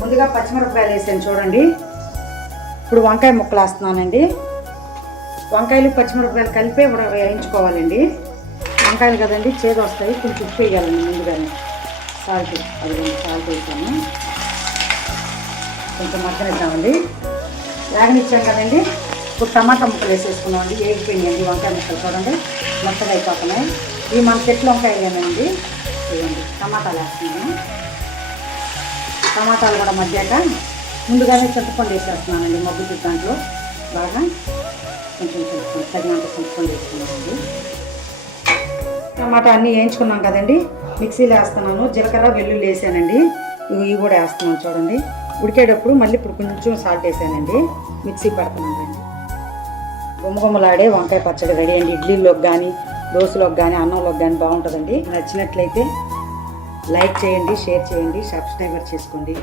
ముందుగా పచ్చిమిరపకాయలు వేసాను చూడండి. ఇప్పుడు వంకాయ ముక్కలు వేస్తున్నానండి. వంకాయలు పచ్చిమిరపకాయలు కలిపే వేయించుకోవాలండి. వంకాయలు కదండి చేదు వస్తాయి, కొంచెం ఉప్పు వేయాలండి ముందుగానే. సాల్ట్, అది సాల్ట్ వేసాను. కొంచెం మగ్గనిద్దామండి. వేగనిచ్చాం కదండి. ఇప్పుడు టమాటా ముక్కలు వేసేసుకున్నామండి. వేగిపోయినాయండి వంకాయ ముక్కలు చూడండి, మెత్తగా అయిపోతున్నాయి. ఇవి మన చెట్లు వంకాయలేనండి. వేయండి, టమాటాలు వేస్తున్నాను. టమాటాలు కూడా మధ్యాక ముందుగానే చింతపండు వేసేస్తున్నానండి. మగ్గుతు దాంట్లో బాగా కొంచెం చింతపండు, తగినంత చింతపండు వేసుకున్నానండి. టమాటా అన్నీ వేయించుకున్నాం కదండి, మిక్సీలో వేస్తున్నాను. జీలకర్ర వెల్లుల్లి వేసానండి. ఇవి కూడా వేస్తున్నాను చూడండి. ఉడికేటప్పుడు మళ్ళీ ఇప్పుడు కొంచెం సాల్ట్ వేసానండి. మిక్సీ పడుతున్నానండి. గుమ్మగుమ్మలాడే వంకాయ పచ్చడి రెడీ అండి. ఇడ్లీలోకి కానీ, దోశలోకి కానీ, అన్నంలోకి కానీ బాగుంటుందండి. నచ్చినట్లయితే లైక్ చేయండి, షేర్ చేయండి, సబ్స్క్రైబర్ చేసుకోండి.